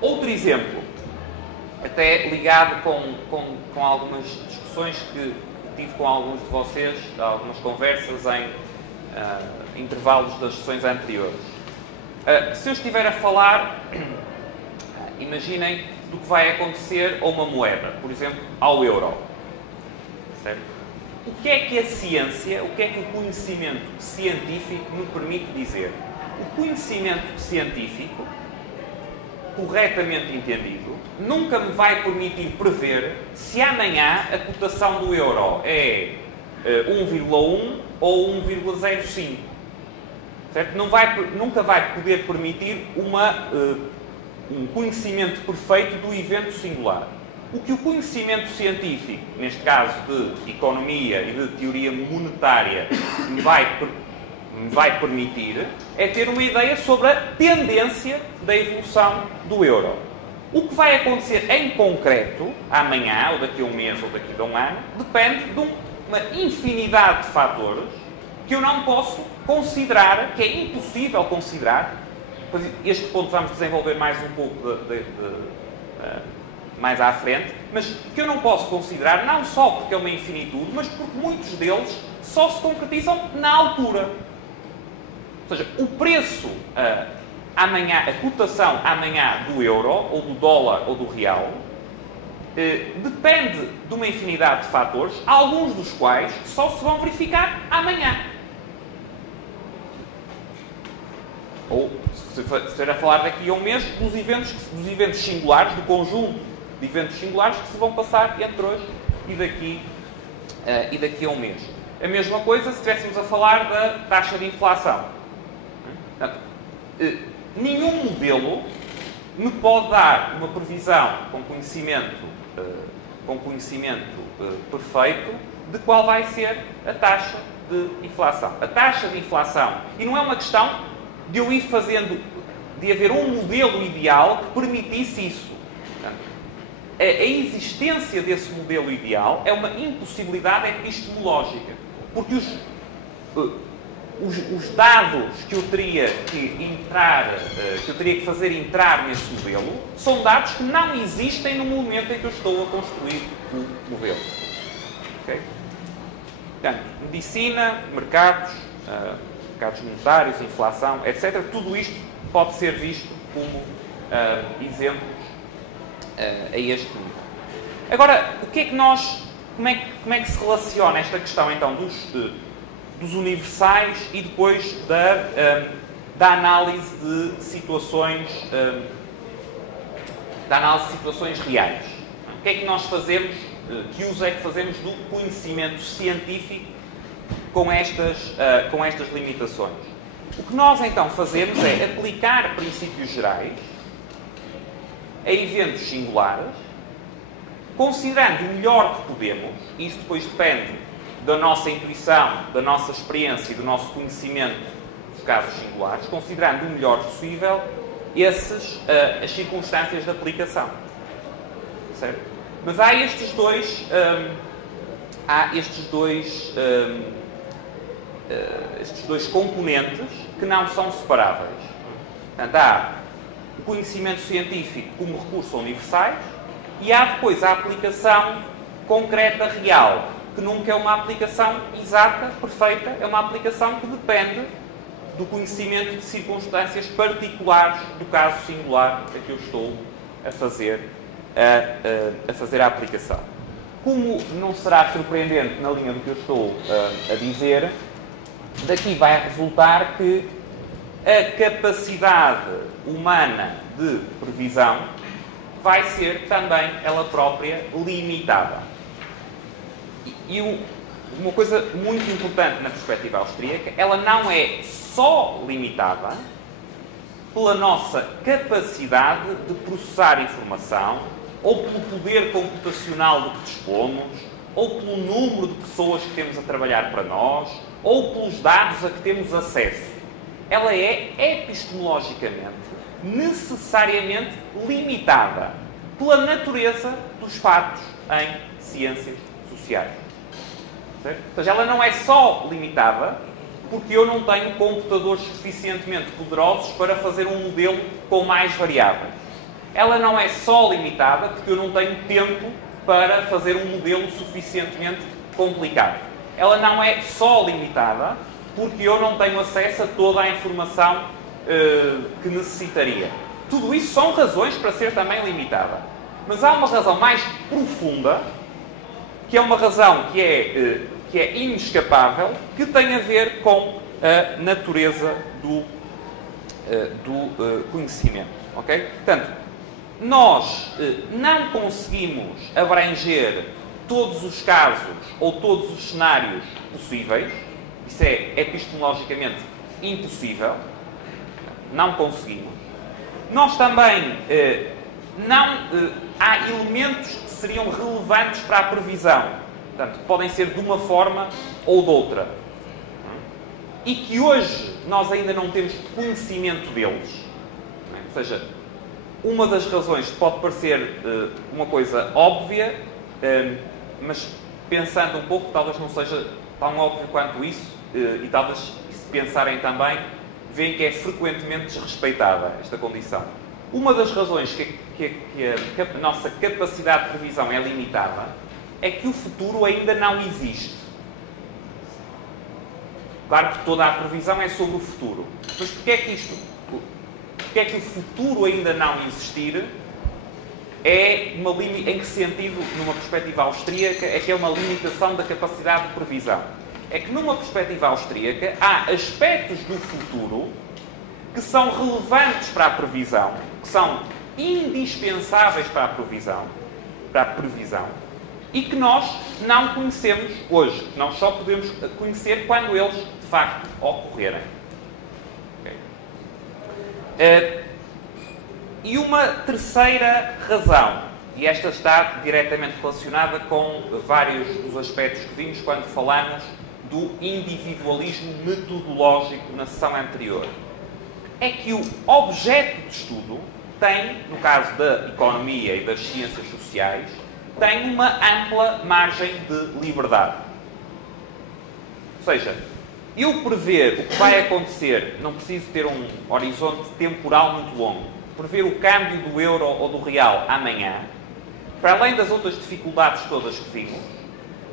Outro exemplo, até ligado com algumas discussões que tive com alguns de vocês, algumas conversas em intervalos das sessões anteriores. Se eu estiver a falar, imaginem do que vai acontecer a uma moeda, por exemplo, ao euro. Certo? O que é que a ciência, o que é que o conhecimento científico me permite dizer? O conhecimento científico, corretamente entendido, nunca me vai permitir prever se amanhã a cotação do euro é 1,1 ou 1,05. Certo? Nunca vai poder permitir um conhecimento perfeito do evento singular. O que o conhecimento científico, neste caso de economia e de teoria monetária, me vai permitir é ter uma ideia sobre a tendência da evolução do euro. O que vai acontecer em concreto, amanhã, ou daqui a um mês, ou daqui a um ano, depende de uma infinidade de fatores que eu não posso considerar, que é impossível considerar. Este ponto vamos desenvolver mais um pouco mais à frente, mas que eu não posso considerar não só porque é uma infinitude, mas porque muitos deles só se concretizam na altura. Ou seja, o preço amanhã, a cotação amanhã do euro, ou do dólar, ou do real, depende de uma infinidade de fatores, alguns dos quais só se vão verificar amanhã. Ou, se estiver a falar daqui a um mês, dos eventos singulares, do conjunto de eventos singulares que se vão passar entre hoje e daqui a um mês. A mesma coisa se estivéssemos a falar da taxa de inflação. Portanto, nenhum modelo me pode dar uma previsão com conhecimento perfeito de qual vai ser a taxa de inflação. A taxa de inflação, e não é uma questão de eu ir fazendo, de haver um modelo ideal que permitisse isso. Portanto, a existência desse modelo ideal é uma impossibilidade epistemológica, porque os dados que eu teria que fazer entrar nesse modelo são dados que não existem no momento em que eu estou a construir o modelo. Okay? Portanto, medicina, mercados monetários, inflação, etc. Tudo isto pode ser visto como exemplos a este nível. Agora, como é que se relaciona esta questão então dos universais e depois da análise de situações reais? O que é que nós fazemos, que uso é que fazemos do conhecimento científico com estas limitações? O que nós então fazemos é aplicar princípios gerais a eventos singulares, considerando o melhor que podemos, e isso depois depende da nossa intuição, da nossa experiência e do nosso conhecimento dos casos singulares, considerando o melhor possível as circunstâncias de aplicação. Certo? Mas há estes dois componentes que não são separáveis. Portanto, há o conhecimento científico como recurso a universais e há depois a aplicação concreta real, que nunca é uma aplicação exata, perfeita, é uma aplicação que depende do conhecimento de circunstâncias particulares do caso singular a que eu estou a fazer a aplicação. Como não será surpreendente na linha do que eu estou a dizer, daqui vai resultar que a capacidade humana de previsão vai ser também ela própria limitada. E uma coisa muito importante na perspectiva austríaca, ela não é só limitada pela nossa capacidade de processar informação, ou pelo poder computacional de que dispomos, ou pelo número de pessoas que temos a trabalhar para nós, ou pelos dados a que temos acesso. Ela é epistemologicamente, necessariamente limitada pela natureza dos fatos em ciências sociais. Certo? Ou seja, ela não é só limitada porque eu não tenho computadores suficientemente poderosos para fazer um modelo com mais variáveis. Ela não é só limitada porque eu não tenho tempo para fazer um modelo suficientemente complicado. Ela não é só limitada porque eu não tenho acesso a toda a informação que necessitaria. Tudo isso são razões para ser também limitada. Mas há uma razão mais profunda, que é uma razão que é inescapável, que tem a ver com a natureza do conhecimento. Okay? Portanto, nós não conseguimos abranger todos os casos ou todos os cenários possíveis. Isso é epistemologicamente impossível. Não conseguimos. Nós também há elementos que seriam relevantes para a previsão. Portanto, podem ser de uma forma ou de outra. E que hoje nós ainda não temos conhecimento deles. Ou seja, uma das razões pode parecer uma coisa óbvia, mas pensando um pouco, talvez não seja tão óbvio quanto isso, e talvez, se pensarem também, veem que é frequentemente desrespeitada esta condição. Uma das razões que a nossa capacidade de previsão é limitada é que o futuro ainda não existe. Claro que toda a previsão é sobre o futuro. Mas porquê é que o futuro ainda não existir em que sentido, numa perspectiva austríaca, é que é uma limitação da capacidade de previsão? É que numa perspectiva austríaca há aspectos do futuro que são relevantes para a previsão, que são indispensáveis para a previsão, e que nós não conhecemos hoje. Nós só podemos conhecer quando eles, de facto, ocorrerem. Okay. E uma terceira razão, e esta está diretamente relacionada com vários dos aspectos que vimos quando falamos do individualismo metodológico na sessão anterior, é que o objeto de estudo tem, no caso da economia e das ciências sociais, tem uma ampla margem de liberdade. Ou seja, eu prever o que vai acontecer, não preciso ter um horizonte temporal muito longo, prever o câmbio do euro ou do real amanhã, para além das outras dificuldades todas que vimos,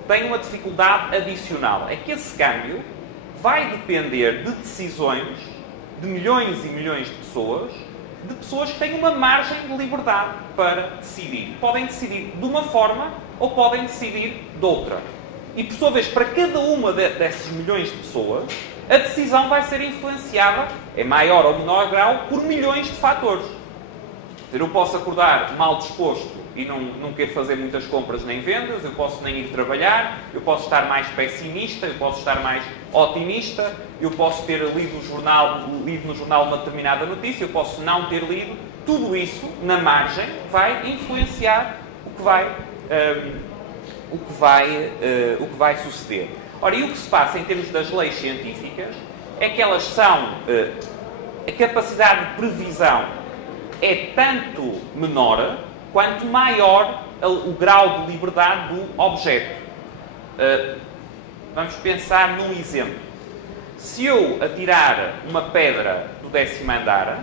tem uma dificuldade adicional. É que esse câmbio vai depender de decisões de milhões e milhões de pessoas que têm uma margem de liberdade para decidir. Podem decidir de uma forma ou podem decidir de outra. E, por sua vez, para cada uma dessas milhões de pessoas, a decisão vai ser influenciada, em maior ou menor grau, por milhões de fatores. Eu posso acordar mal disposto e não quero fazer muitas compras nem vendas, eu posso nem ir trabalhar, eu posso estar mais pessimista, eu posso estar mais otimista, eu posso ter lido no jornal uma determinada notícia, eu posso não ter lido. Tudo isso, na margem, vai influenciar o que vai suceder. Ora, e o que se passa em termos das leis científicas é que elas são... a capacidade de previsão é tanto menor quanto maior o grau de liberdade do objeto. Vamos pensar num exemplo. Se eu atirar uma pedra do 10º andar,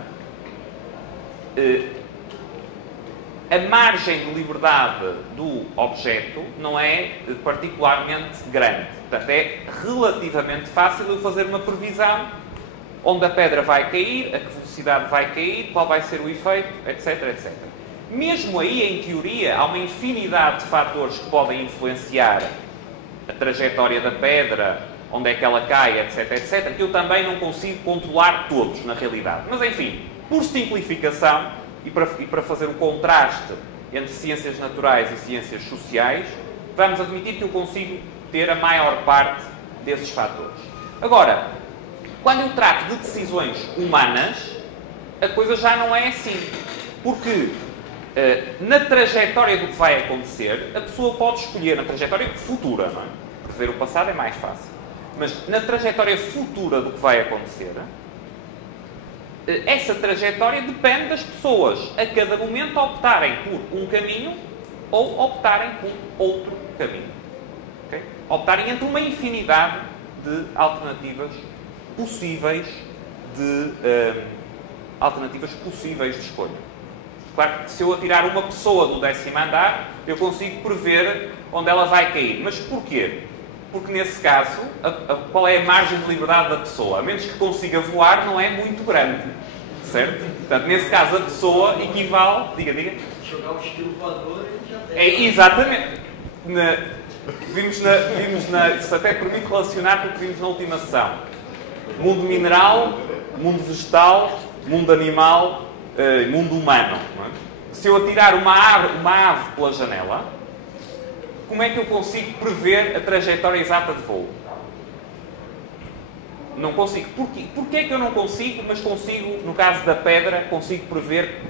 a margem de liberdade do objeto não é particularmente grande. Portanto, é relativamente fácil eu fazer uma previsão onde a pedra vai cair, a que velocidade vai cair, qual vai ser o efeito, etc, etc. Mesmo aí, em teoria, há uma infinidade de fatores que podem influenciar a trajetória da pedra, onde é que ela cai, etc, etc, que eu também não consigo controlar todos, na realidade. Mas, enfim, por simplificação, e para fazer um contraste entre ciências naturais e ciências sociais, vamos admitir que eu consigo ter a maior parte desses fatores. Agora, quando eu trato de decisões humanas, a coisa já não é assim. Porque na trajetória do que vai acontecer, a pessoa pode escolher, na trajetória futura, não é? Prever o passado é mais fácil. Mas na trajetória futura do que vai acontecer, essa trajetória depende das pessoas a cada momento optarem por um caminho ou optarem por outro caminho. Okay? Optarem entre uma infinidade de alternativas possíveis de alternativas possíveis de escolha. Claro que se eu atirar uma pessoa do 10º andar, eu consigo prever onde ela vai cair. Mas porquê? Porque nesse caso, qual é a margem de liberdade da pessoa? A menos que consiga voar, não é muito grande. Certo? Portanto, nesse caso, a pessoa equivale... Diga. Jogar o estilo voador e já tem. É, exatamente. Isso até permite relacionar com o que vimos na última sessão. Mundo mineral, mundo vegetal, mundo animal, mundo humano. Não é? Se eu atirar uma ave pela janela, como é que eu consigo prever a trajetória exata de voo? Não consigo. Porquê é que eu não consigo, mas consigo, no caso da pedra, consigo prever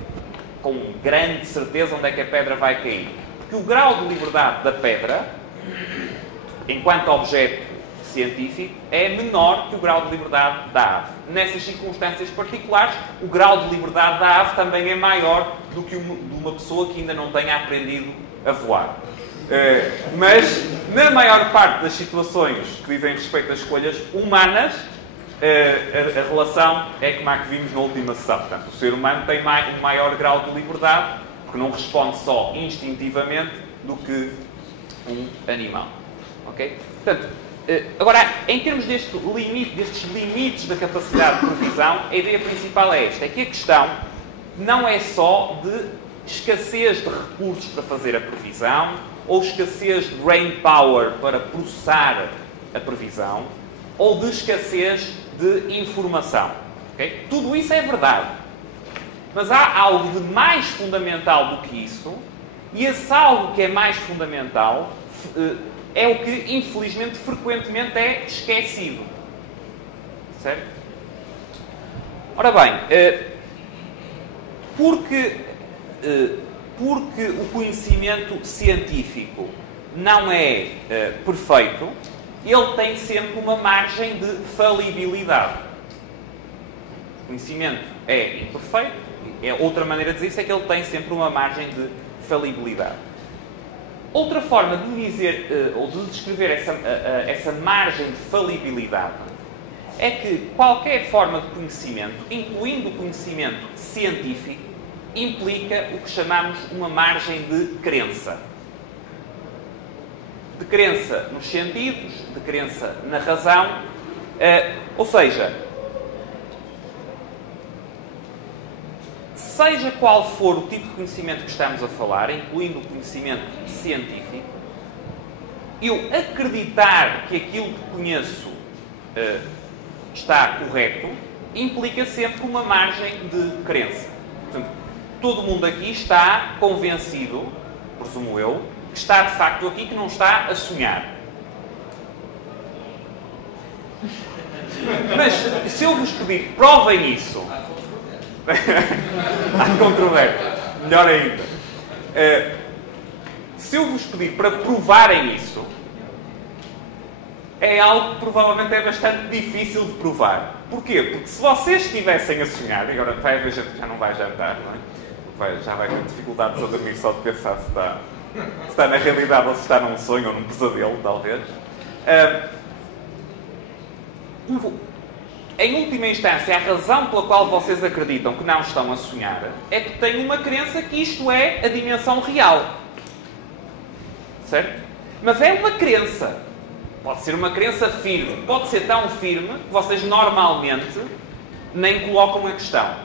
com grande certeza onde é que a pedra vai cair? Porque o grau de liberdade da pedra, enquanto objeto científico, é menor que o grau de liberdade da ave. Nessas circunstâncias particulares, o grau de liberdade da ave também é maior do que o de uma pessoa que ainda não tenha aprendido a voar. Mas, na maior parte das situações que dizem respeito às escolhas humanas, a relação é como a que vimos na última sessão. Portanto, o ser humano tem um maior grau de liberdade, porque não responde só instintivamente do que um animal. Ok? Portanto, agora, em termos destes limites da capacidade de previsão, a ideia principal é esta: é que a questão não é só de escassez de recursos para fazer a previsão, ou escassez de brainpower para processar a previsão, ou de escassez de informação. Okay? Tudo isso é verdade. Mas há algo de mais fundamental do que isso, e esse algo que é mais fundamental é o que, infelizmente, frequentemente é esquecido. Certo? Ora bem, porque o conhecimento científico não é perfeito, ele tem sempre uma margem de falibilidade. O conhecimento é imperfeito, outra maneira de dizer isso é que ele tem sempre uma margem de falibilidade. Outra forma de dizer, ou de descrever essa margem de falibilidade, é que qualquer forma de conhecimento, incluindo o conhecimento científico, implica o que chamamos uma margem de crença. De crença nos sentidos, de crença na razão, ou seja, seja qual for o tipo de conhecimento que estamos a falar, incluindo o conhecimento científico, eu acreditar que aquilo que conheço está correto, implica sempre uma margem de crença. Portanto, todo mundo aqui está convencido, presumo eu, que está de facto aqui, que não está a sonhar. Mas se eu vos pedir, provem isso. Há controvérsia. Melhor ainda. Se eu vos pedir para provarem isso, é algo que provavelmente é bastante difícil de provar. Porquê? Porque se vocês estivessem a sonhar, e agora vai haver gente que já não vai jantar, não é? Já vai ter dificuldades a dormir só de pensar se está na realidade ou se está num sonho ou num pesadelo, talvez. Em última instância, a razão pela qual vocês acreditam que não estão a sonhar é que têm uma crença que isto é a dimensão real. Certo? Mas é uma crença. Pode ser uma crença firme. Pode ser tão firme que vocês normalmente nem colocam a questão.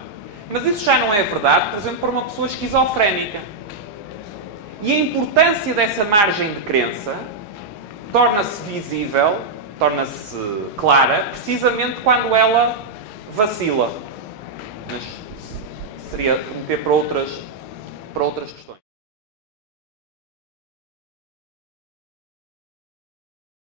Mas isso já não é verdade, por exemplo, para uma pessoa esquizofrénica. E a importância dessa margem de crença torna-se visível, torna-se clara, precisamente quando ela vacila. Mas seria meter para outras questões.